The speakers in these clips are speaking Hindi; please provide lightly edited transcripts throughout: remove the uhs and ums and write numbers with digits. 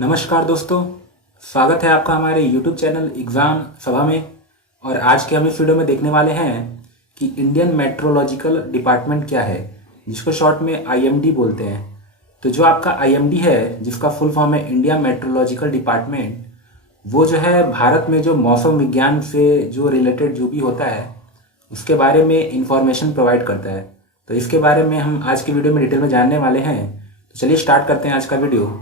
नमस्कार दोस्तों। स्वागत है आपका हमारे YouTube चैनल एग्ज़ाम सभा में। और आज के हम इस वीडियो में देखने वाले हैं कि इंडियन मेट्रोलॉजिकल डिपार्टमेंट क्या है, जिसको शॉर्ट में IMD बोलते हैं। तो जो आपका IMD है, जिसका फुल फॉर्म है इंडिया मेट्रोलॉजिकल डिपार्टमेंट, वो जो है भारत में जो मौसम विज्ञान से जो रिलेटेड जो भी होता है उसके बारे में इंफॉर्मेशन प्रोवाइड करता है। तो इसके बारे में हम आज की वीडियो में डिटेल में जानने वाले हैं। तो चलिए स्टार्ट करते हैं आज का वीडियो।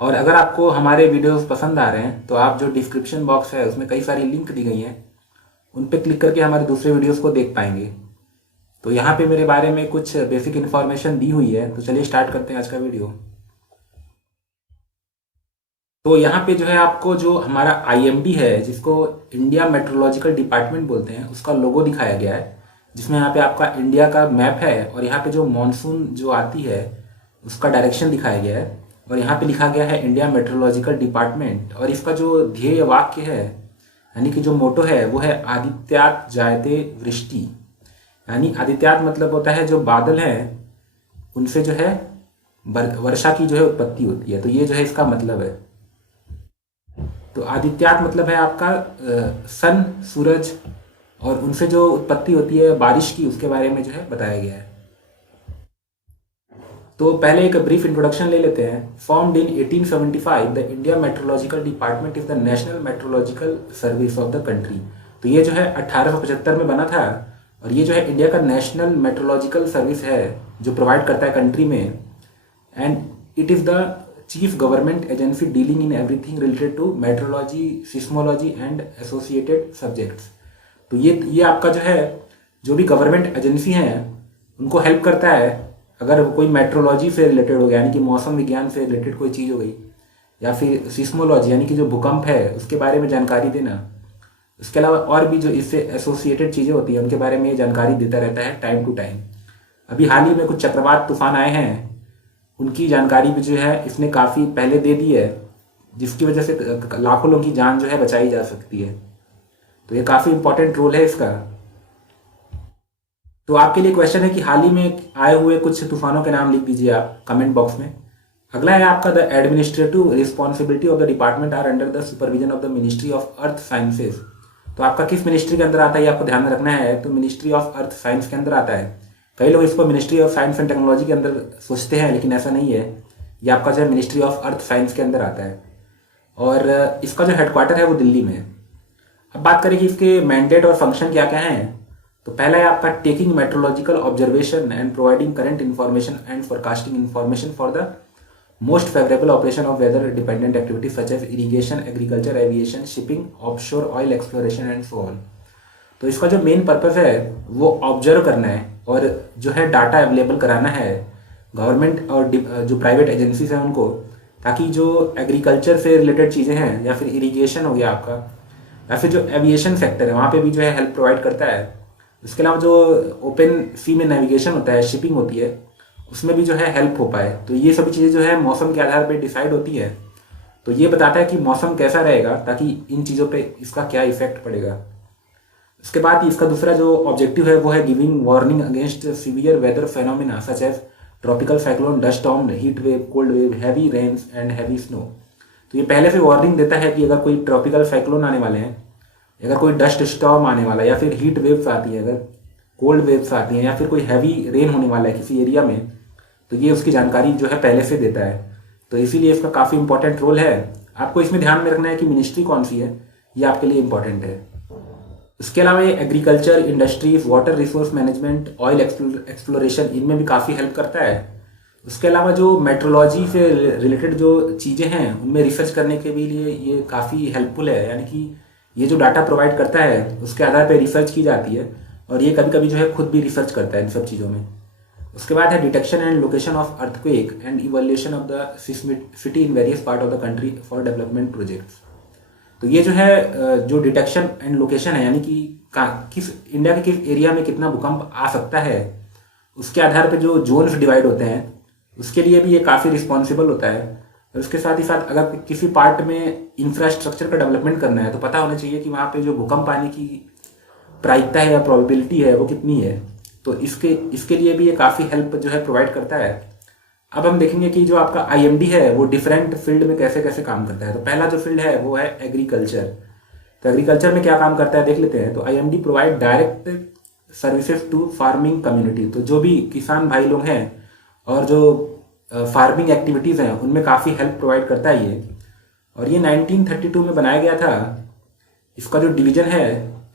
और अगर आपको हमारे वीडियोस पसंद आ रहे हैं तो आप जो डिस्क्रिप्शन बॉक्स है उसमें कई सारी लिंक दी गई हैं, उन पे क्लिक करके हमारे दूसरे वीडियोस को देख पाएंगे। तो यहाँ पे मेरे बारे में कुछ बेसिक इन्फॉर्मेशन दी हुई है। तो चलिए स्टार्ट करते हैं आज का वीडियो। तो यहाँ पे जो है आपको जो हमारा IMD है, जिसको इंडिया मेट्रोलॉजिकल डिपार्टमेंट बोलते हैं, उसका लोगो दिखाया गया है, जिसमें यहाँ पे आपका इंडिया का मैप है और यहाँ पे जो मॉनसून जो आती है उसका डायरेक्शन दिखाया गया है। और यहाँ पे लिखा गया है इंडिया मेट्रोलॉजिकल डिपार्टमेंट। और इसका जो ध्येय वाक्य है यानी कि जो मोटो है वो है आदित्यात जायते वृष्टि। यानी आदित्यात मतलब होता है जो बादल हैं उनसे जो है वर्षा की जो है उत्पत्ति होती है। तो ये जो है इसका मतलब है। तो आदित्यात मतलब है आपका सन, सूरज, और उनसे जो उत्पत्ति होती है बारिश की, उसके बारे में जो है बताया गया है। तो पहले एक ब्रीफ इंट्रोडक्शन ले लेते हैं। Formed in 1875, the India metrological department is the national metrological service of the country. तो ये जो है 1875 में बना था और ये जो है इंडिया का नेशनल मेट्रोलॉजिकल सर्विस है जो प्रोवाइड करता है कंट्री में। And it is the chief government agency dealing in everything related to metrology, seismology and associated subjects. तो ये आपका जो है जो भी गवर्नमेंट एजेंसी हैं उनको हेल्प करता है। अगर कोई मेट्रोलॉजी से रिलेटेड हो गया यानी कि मौसम विज्ञान से रिलेटेड कोई चीज़ हो गई, या फिर सिस्मोलॉजी यानी कि जो भूकंप है उसके बारे में जानकारी देना, उसके अलावा और भी जो इससे एसोसिएटेड चीज़ें होती हैं उनके बारे में ये जानकारी देता रहता है टाइम टू टाइम। अभी हाल ही में कुछ चक्रवात तूफान आए हैं, उनकी जानकारी भी जो है इसने काफ़ी पहले दे दी है, जिसकी वजह से लाखों लोगों की जान जो है बचाई जा सकती है। तो ये काफ़ी इंपॉर्टेंट रोल है इसका। तो आपके लिए क्वेश्चन है कि हाल ही में आए हुए कुछ तूफानों के नाम लिख दीजिए आप कमेंट बॉक्स में। अगला है आपका the administrative responsibility of the department are under the supervision of the ministry of earth sciences. तो आपका किस मिनिस्ट्री के अंदर आता है ये आपको ध्यान में रखना है। तो मिनिस्ट्री ऑफ अर्थ साइंस के अंदर आता है। कई लोग इसको ministry of science and technology के अंदर सोचते हैं, लेकिन ऐसा नहीं है। ये आपका जो है मिनिस्ट्री ऑफ अर्थ साइंस के अंदर आता है और इसका जो हेडक्वार्टर है वो दिल्ली में है। अब बात करें कि इसके मैंडेट और फंक्शन क्या क्या हैं। तो पहला है आपका taking metrological observation and providing current information and forecasting information for the most favourable operation of weather dependent activity such as irrigation, agriculture, aviation, shipping, offshore oil exploration and so on. तो इसका जो मेन पर्पस है वो ऑब्जर्व करना है और जो है डाटा अवेलेबल कराना है गवर्नमेंट और जो प्राइवेट एजेंसीज हैं उनको, ताकि जो एग्रीकल्चर से रिलेटेड चीज़ें हैं या फिर इरिगेशन हो गया आपका, या फिर जो एविएशन सेक्टर है वहाँ पे भी जो है हेल्प प्रोवाइड करता है। इसके अलावा जो ओपन सी में नेविगेशन होता है, शिपिंग होती है, उसमें भी जो है हेल्प हो पाए। तो ये सभी चीज़ें जो है मौसम के आधार पर डिसाइड होती है। तो ये बताता है कि मौसम कैसा रहेगा ताकि इन चीज़ों पे इसका क्या इफेक्ट पड़ेगा। उसके बाद इसका दूसरा जो ऑब्जेक्टिव है वो है giving warning against severe weather phenomena such as tropical cyclone, dust storm, heat wave, cold wave, heavy rains and heavy snow. तो ये पहले से वार्निंग देता है कि अगर कोई ट्रॉपिकल साइक्लोन आने वाले हैं, अगर कोई डस्ट स्टॉर्म आने वाला है, या फिर हीट वेव्स आती है, अगर कोल्ड वेव्स आती हैं, या फिर कोई हैवी रेन होने वाला है किसी एरिया में, तो ये उसकी जानकारी जो है पहले से देता है। तो इसीलिए इसका काफ़ी इंपॉर्टेंट रोल है। आपको इसमें ध्यान में रखना है कि मिनिस्ट्री कौन सी है, ये आपके लिए इंपॉर्टेंट है। इसके अलावा ये agriculture, industries, water resource management, oil exploration, इनमें भी काफ़ी हेल्प करता है। उसके अलावा जो मेट्रोलॉजी से रिलेटेड जो चीज़ें हैं उनमें रिसर्च करने के भी लिए ये काफ़ी हेल्पफुल है। यानी कि ये जो डाटा प्रोवाइड करता है उसके आधार पर रिसर्च की जाती है और ये कभी कभी जो है खुद भी रिसर्च करता है इन सब चीज़ों में। उसके बाद है detection and location of earthquake and evolution of the सिस्मिसिटी in various part of the country for development projects. तो ये जो है जो डिटेक्शन एंड लोकेशन है, यानी कि किस इंडिया के किस एरिया में कितना भूकंप आ सकता है, उसके आधार पर जो जोन्स डिवाइड होते हैं उसके लिए भी ये काफ़ी रिस्पॉन्सिबल होता है। और उसके साथ ही साथ अगर किसी पार्ट में इंफ्रास्ट्रक्चर का डेवलपमेंट करना है तो पता होना चाहिए कि वहाँ पे जो भूकंप आने की प्रायिकता है या प्रोबेबिलिटी है वो कितनी है। तो इसके लिए भी ये काफ़ी हेल्प जो है प्रोवाइड करता है। अब हम देखेंगे कि जो आपका आईएमडी है वो डिफरेंट फील्ड में कैसे कैसे काम करता है। तो पहला जो फील्ड है वो है एग्रीकल्चर। तो एग्रीकल्चर में क्या काम करता है देख लेते हैं। तो IMD provide direct services to farming community. तो जो भी किसान भाई लोग हैं और जो फार्मिंग एक्टिविटीज़ हैं उनमें काफ़ी हेल्प प्रोवाइड करता है ये। और ये 1932 में बनाया गया था। इसका जो डिवीजन है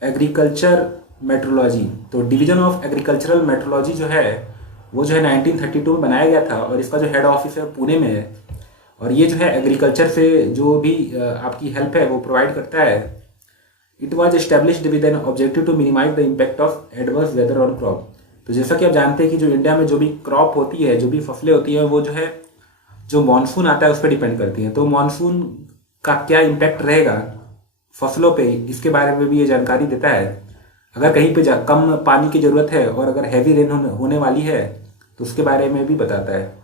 एग्रीकल्चर मेट्रोलॉजी, तो डिवीजन ऑफ एग्रीकल्चरल मेट्रोलॉजी जो है वो जो है 1932 में बनाया गया था और इसका जो हेड ऑफिस है पुणे में है। और ये जो है एग्रीकल्चर से जो भी आपकी हेल्प है वो प्रोवाइड करता है। It was established with an objective to minimise the impact of adverse weather on crop. तो जैसा कि आप जानते हैं कि जो इंडिया में जो भी क्रॉप होती है, जो भी फसलें होती हैं, वो जो है जो मानसून आता है उस पर डिपेंड करती हैं। तो मानसून का क्या इम्पैक्ट रहेगा फसलों पे, इसके बारे में भी ये जानकारी देता है। अगर कहीं पे कम पानी की ज़रूरत है और अगर हैवी रेन होने वाली है तो उसके बारे में भी बताता है।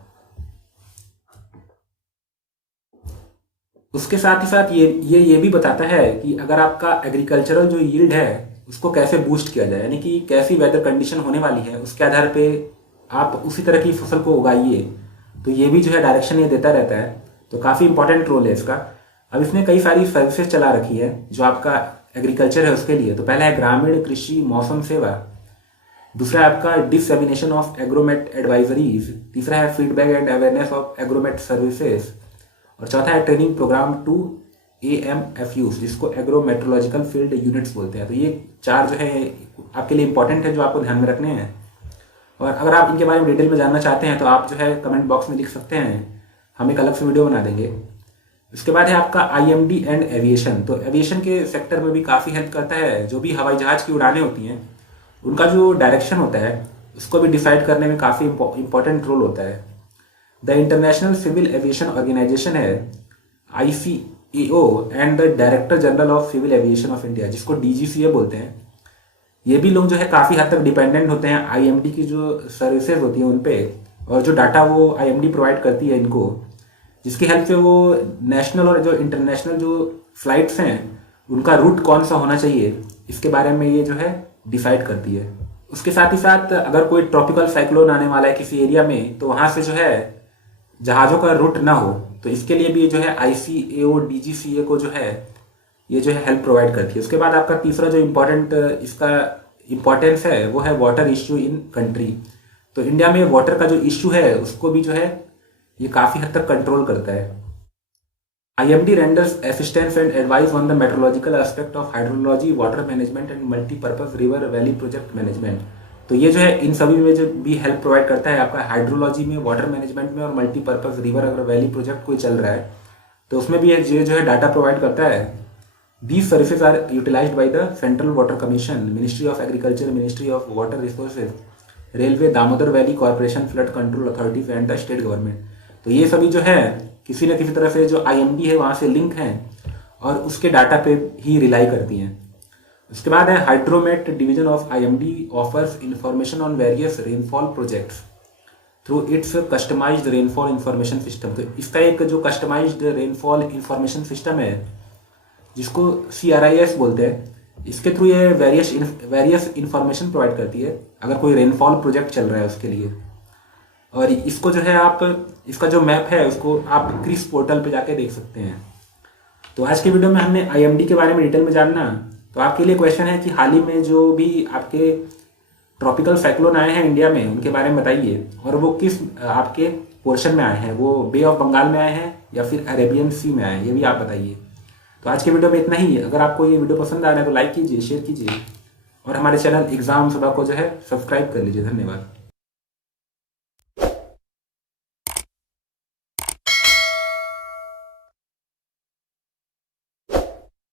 उसके साथ ही साथ ये भी बताता है कि अगर आपका एग्रीकल्चरल जो यील्ड है उसको कैसे बूस्ट किया जाए, यानी कि कैसी वेदर कंडीशन होने वाली है उसके आधार पे आप उसी तरह की फसल को उगाइए। तो ये भी जो है डायरेक्शन ये देता रहता है। तो काफ़ी इंपॉर्टेंट रोल है इसका। अब इसने कई सारी सर्विसेज चला रखी है जो आपका एग्रीकल्चर है उसके लिए। तो पहला है ग्रामीण कृषि मौसम सेवा, दूसरा है आपका डिसएमिनेशन ऑफ एग्रोमेट एडवाइजरीज, तीसरा है feedback and awareness of Agromet services, और चौथा है ट्रेनिंग प्रोग्राम टू AMFUs जिसको एग्रोमेट्रोलॉजिकल फील्ड यूनिट्स बोलते हैं। तो ये 4 जो है आपके लिए इंपॉर्टेंट है जो आपको ध्यान में रखने हैं। और अगर आप इनके बारे में डिटेल में जानना चाहते हैं तो आप जो है कमेंट बॉक्स में लिख सकते हैं, हम एक अलग से वीडियो बना देंगे। उसके बाद है आपका IMD एंड एविएशन। तो एविएशन के सेक्टर में भी काफ़ी हेल्प करता है। जो भी हवाई जहाज़ की उड़ानें होती हैं उनका जो डायरेक्शन होता है उसको भी डिसाइड करने में काफ़ी इंपॉर्टेंट रोल होता है। The international civil aviation organisation है ICAO and the director general of civil aviation of India जिसको DGCA बोलते हैं। ये भी लोग जो है काफ़ी हद तक डिपेंडेंट होते हैं IMD की जो सर्विसेज होती हैं उन पे, और जो डाटा वो IMD प्रोवाइड करती है इनको, जिसकी हेल्प से वो नेशनल और जो इंटरनेशनल जो फ्लाइट्स हैं उनका रूट कौन सा होना चाहिए इसके बारे में ये जो है डिसाइड करती है। उसके साथ ही साथ अगर कोई ट्रॉपिकल साइक्लोन आने वाला है किसी एरिया में तो वहाँ से जो है जहाज़ों का रूट ना हो, तो इसके लिए भी जो है ICAO DGCA को जो है ये जो है हेल्प प्रोवाइड करती है। उसके बाद आपका तीसरा जो इसका इम्पोर्टेंस है वो है वाटर इश्यू इन कंट्री। तो इंडिया में वाटर का जो इश्यू है उसको भी जो है ये काफ़ी हद तक कंट्रोल करता है। IMD renders assistance and advice on the meteorological aspect of hydrology, water management and multi-purpose river valley project management। तो ये जो है इन सभी में जो भी हेल्प प्रोवाइड करता है आपका हाइड्रोलॉजी में, वाटर मैनेजमेंट में और मल्टीपर्पज रिवर अगर वैली प्रोजेक्ट कोई चल रहा है तो उसमें भी ये जो है डाटा प्रोवाइड करता है। These services are utilised by the central water commission, ministry of agriculture, ministry of water resources, railway, Damodar valley corporation, flood control authorities and the state government. तो ये सभी जो है किसी न किसी तरह से जो IMD है वहाँ से लिंक हैं और उसके डाटा पे ही रिलाई करती हैं। उसके बाद है hydromet division of IMD offers information on various rainfall projects through its customised rainfall information system. तो इसका एक जो कस्टमाइज्ड रेनफॉल इंफॉर्मेशन सिस्टम है जिसको CRIS बोलते हैं, इसके थ्रू ये वेरियस इंफॉर्मेशन प्रोवाइड करती है अगर कोई रेनफॉल प्रोजेक्ट चल रहा है उसके लिए। और इसको जो है आप इसका जो मैप है उसको आप क्रिस पोर्टल पे जाके देख सकते हैं। तो आज के वीडियो में हमने IMD के बारे में डिटेल में जानना। तो आपके लिए क्वेश्चन है कि हाल ही में जो भी आपके ट्रॉपिकल साइक्लोन आए हैं इंडिया में उनके बारे में बताइए, और वो किस आपके पोर्शन में आए हैं, वो बे ऑफ बंगाल में आए हैं या फिर अरेबियन सी में आए हैं, ये भी आप बताइए। तो आज के वीडियो में इतना ही। अगर आपको ये वीडियो पसंद आ रहा है तो लाइक कीजिए, शेयर कीजिए और हमारे चैनल एग्जाम सभा को जो है सब्सक्राइब कर लीजिए। धन्यवाद।